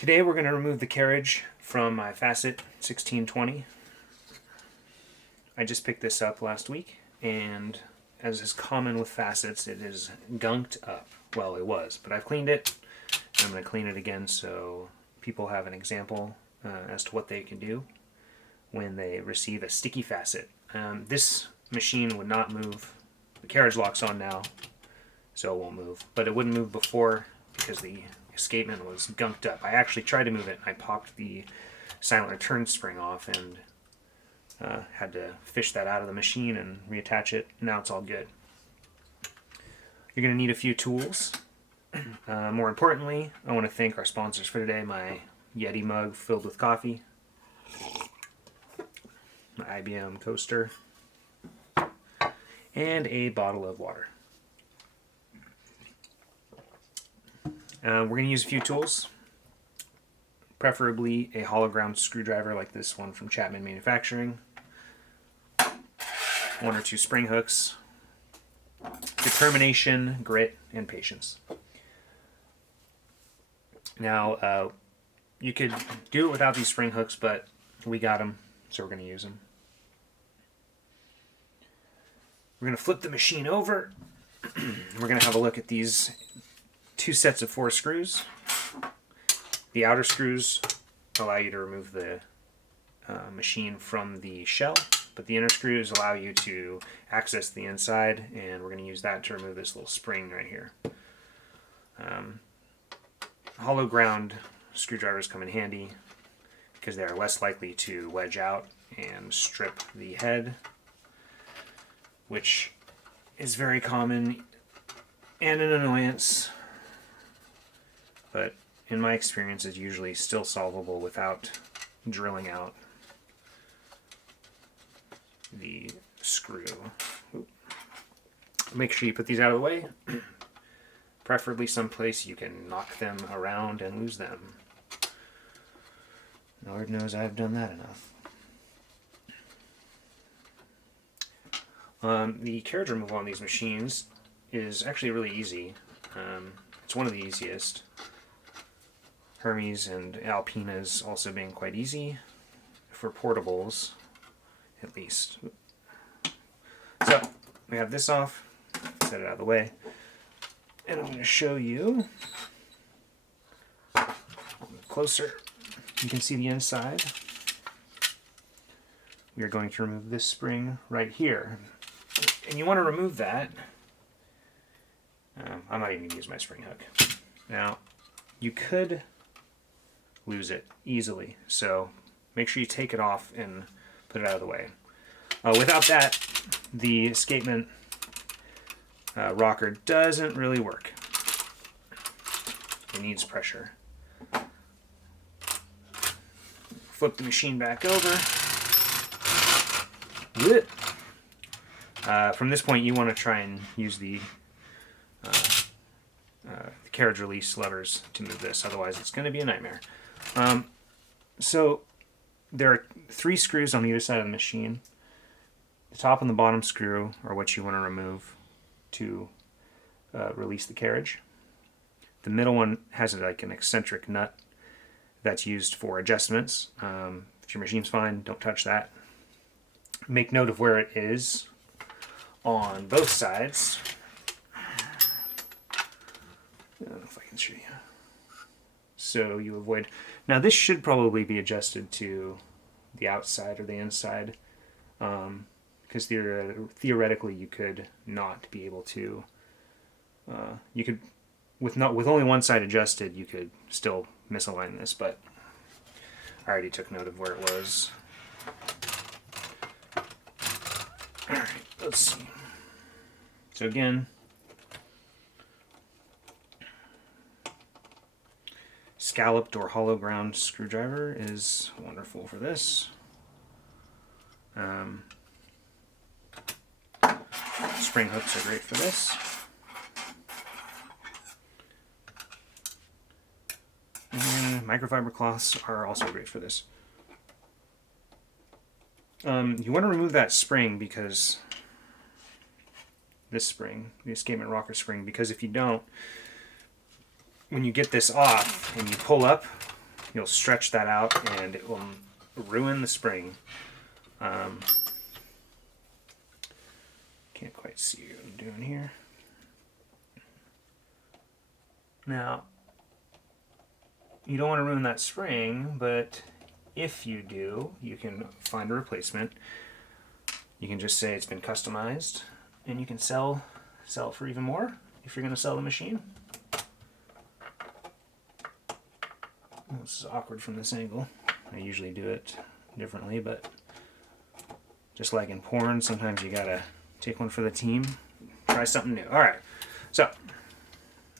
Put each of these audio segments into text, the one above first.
Today we're going to remove the carriage from my Facit 1620. I just picked this up last week, and as is common with Facits, it is gunked up. Well, it was, but I've cleaned it, and I'm going to clean it again so people have an example as to what they can do when they receive a sticky Facit. This machine would not move. The carriage lock's on now, so it won't move, but it wouldn't move before because the escapement was gunked up. I actually tried to move it. I popped the silent return spring off and had to fish that out of the machine and reattach it. Now it's all good. You're going to need a few tools. More importantly, I want to thank our sponsors for today, my Yeti mug filled with coffee, my IBM toaster, and a bottle of water. We're going to use a few tools, preferably a hollow ground screwdriver like this one from Chapman Manufacturing, one or two spring hooks, determination, grit, and patience. Now, you could do it without these spring hooks, but we got them, so we're going to use them. We're going to flip the machine over. We're going to have a look at these two sets of 4 screws. The outer screws allow you to remove the machine from the shell, but the inner screws allow you to access the inside, and we're going to use that to remove this little spring right here. Hollow ground screwdrivers come in handy because they are less likely to wedge out and strip the head, which is very common and an annoyance, but in my experience is usually still solvable without drilling out the screw. Make sure you put these out of the way, preferably someplace you can knock them around and lose them. Lord knows I've done that enough. The carriage removal on these machines is actually really easy. It's one of the easiest. Hermes and Alpina's also being quite easy for portables, at least. So we have this off, set it out of the way, and I'm going to show you closer. You can see the inside. We are going to remove this spring right here, and you want to remove that. I'm not even going to use my spring hook. Now, you could lose it easily, so make sure you take it off and put it out of the way. Without that, the escapement rocker doesn't really work. It needs pressure. Flip the machine back over. From this point, you want to try and use the carriage release levers to move this, otherwise it's going to be a nightmare. So there are 3 screws on either side of the machine. The top and the bottom screw are what you want to remove to release the carriage. The middle one has like an eccentric nut that's used for adjustments. If your machine's fine, don't touch that. Make note of where it is on both sides. I don't know if I can show you. So you avoid... Now this should probably be adjusted to the outside or the inside, because theoretically you could not be able to... you could, with only one side adjusted, you could still misalign this, but I already took note of where it was. Alright, let's see. So again, scalloped or hollow ground screwdriver is wonderful for this. Spring hooks are great for this. And microfiber cloths are also great for this. You want to remove that spring, because this spring, the escapement rocker spring, because if you don't, when you get this off and you pull up, you'll stretch that out and it will ruin the spring. Can't quite see what I'm doing here. Now, you don't want to ruin that spring, but if you do, you can find a replacement. You can just say it's been customized, and you can sell it for even more if you're going to sell the machine. This is awkward from this angle. I usually do it differently, but just like in porn, sometimes you gotta take one for the team. Try something new. All right, so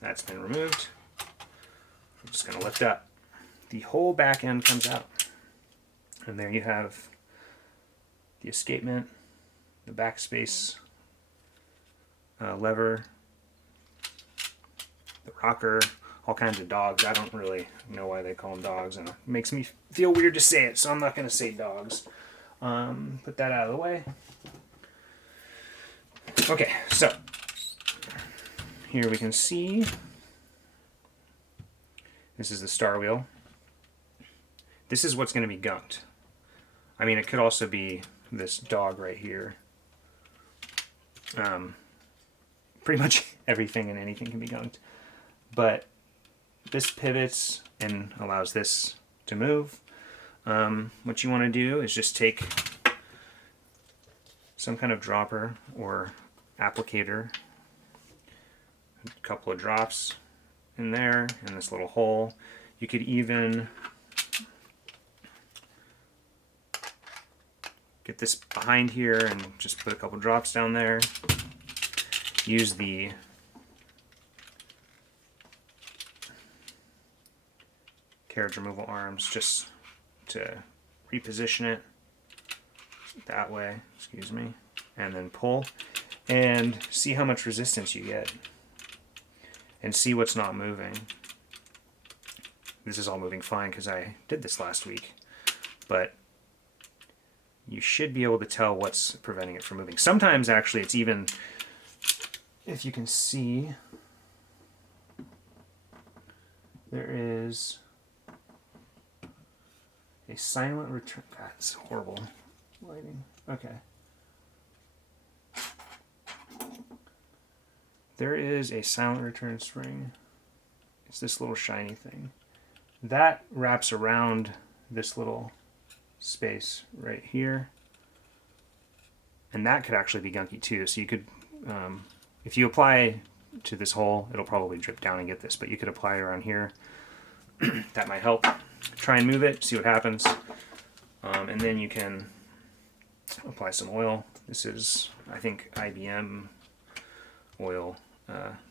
that's been removed. I'm just gonna lift up. The whole back end comes out, and there you have the escapement, the backspace lever, the rocker, all kinds of dogs. I don't really know why they call them dogs, and it makes me feel weird to say it, so I'm not going to say dogs. Put that out of the way. Okay, so here we can see this is the star wheel. This is what's going to be gunked. I mean, it could also be this dog right here. Pretty much everything and anything can be gunked. But this pivots and allows this to move. What you want to do is just take some kind of dropper or applicator, a couple of drops in there, in this little hole. You could even get this behind here and just put a couple drops down there. Use the carriage removal arms just to reposition it that way, excuse me, and then pull and see how much resistance you get and see what's not moving. This is all moving fine because I did this last week, but you should be able to tell what's preventing it from moving. Sometimes actually it's even, if you can see, there is a silent return. God, it's horrible lighting. Okay. There is a silent return spring. It's this little shiny thing. That wraps around this little space right here. And that could actually be gunky too. So you could, if you apply to this hole, it'll probably drip down and get this, but you could apply around here. That might help. Try and move it, see what happens. And then you can apply some oil. This is, I think, IBM oil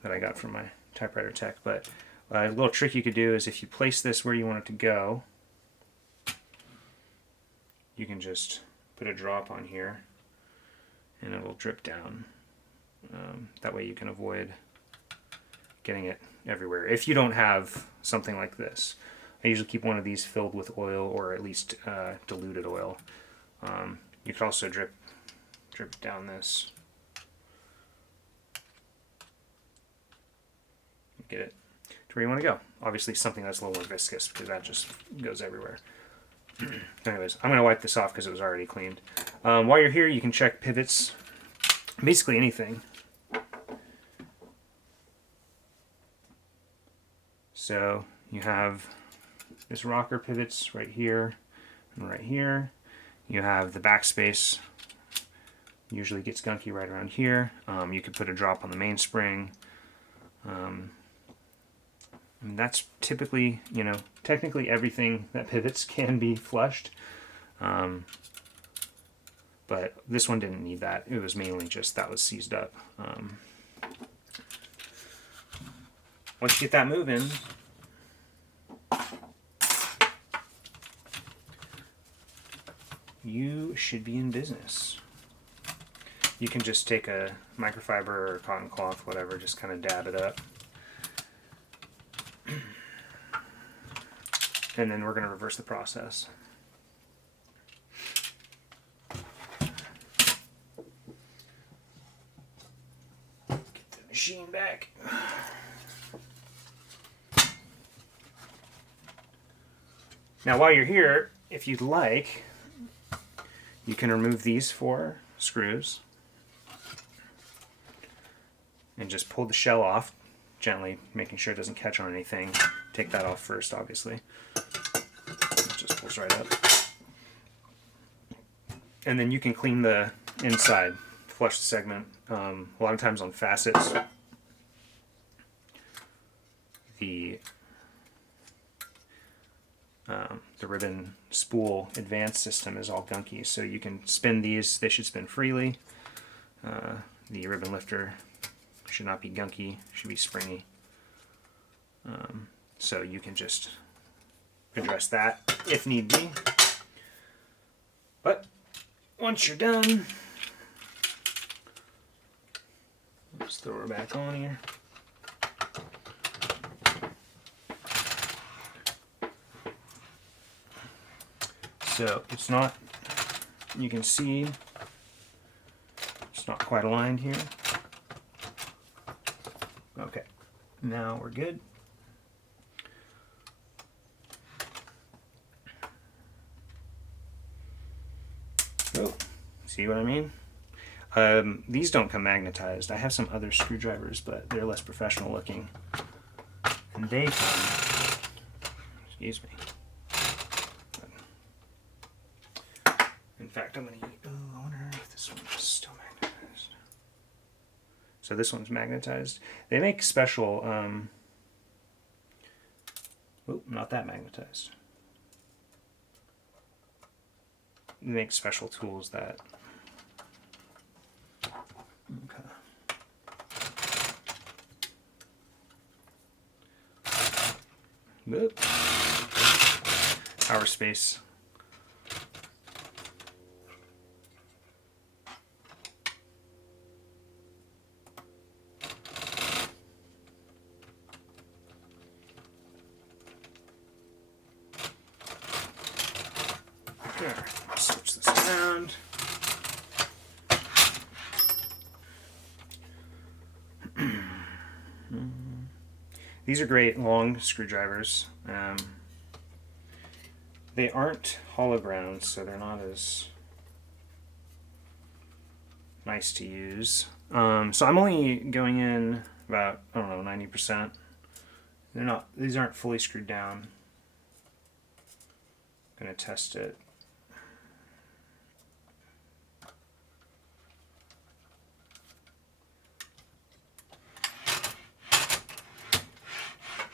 that I got from my typewriter tech. But a little trick you could do is if you place this where you want it to go, you can just put a drop on here and it will drip down. That way you can avoid getting it everywhere. If you don't have something like this, I usually keep one of these filled with oil or at least diluted oil. You could also drip down this. Get it to where you want to go. Obviously something that's a little more viscous because that just goes everywhere. Anyways, I'm going to wipe this off because it was already cleaned. While you're here, you can check pivots, basically anything. So you have this rocker pivots right here and right here. You have the backspace, usually gets gunky right around here. You could put a drop on the mainspring. And that's typically, you know, technically everything that pivots can be flushed. But this one didn't need that. It was mainly just that was seized up. Once you get that moving, you should be in business. You can just take a microfiber or cotton cloth, whatever, just kind of dab it up. And then we're going to reverse the process. Get the machine back. Now while you're here, if you'd like, you can remove these 4 screws and just pull the shell off gently, making sure it doesn't catch on anything. Take that off first, obviously. It just pulls right up. And then you can clean the inside, flush the segment. A lot of times on facets, the ribbon spool advanced system is all gunky, so you can spin these. They should spin freely. The ribbon lifter should not be gunky, should be springy. So you can just address that if need be. But once you're done, let's throw her back on here. So it's not, you can see it's not quite aligned here. Okay, now we're good. Oh, see what I mean? These don't come magnetized. I have some other screwdrivers, but they're less professional looking. And they come, excuse me. In fact, I'm going to, I wonder if this one is still magnetized. So this one's magnetized. They make special, oh, not that magnetized. They make special tools that, okay. Whoop. Power space. There, switch this around. These are great long screwdrivers. They aren't hollow ground, so they're not as nice to use. So I'm only going in about, I don't know, 90%. They're not, these aren't fully screwed down. I'm gonna test it.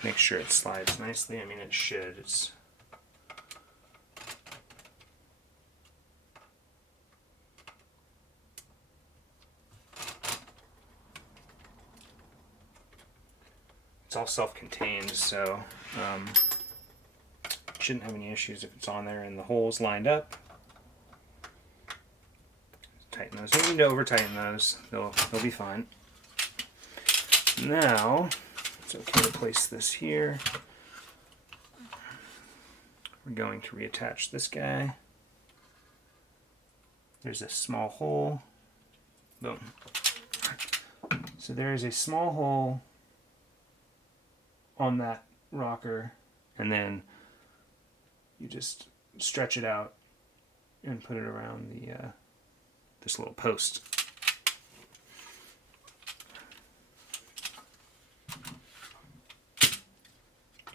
Make sure it slides nicely. I mean, it should. It's all self-contained, so shouldn't have any issues if it's on there and the holes lined up. Tighten those. You need to over-tighten those. They'll be fine. Now it's okay to place this here. We're going to reattach this guy. There's a small hole. Boom. So there is a small hole on that rocker, and then you just stretch it out and put it around the this little post.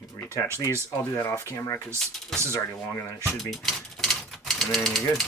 You can reattach these. I'll do that off camera because this is already longer than it should be. And then you're good.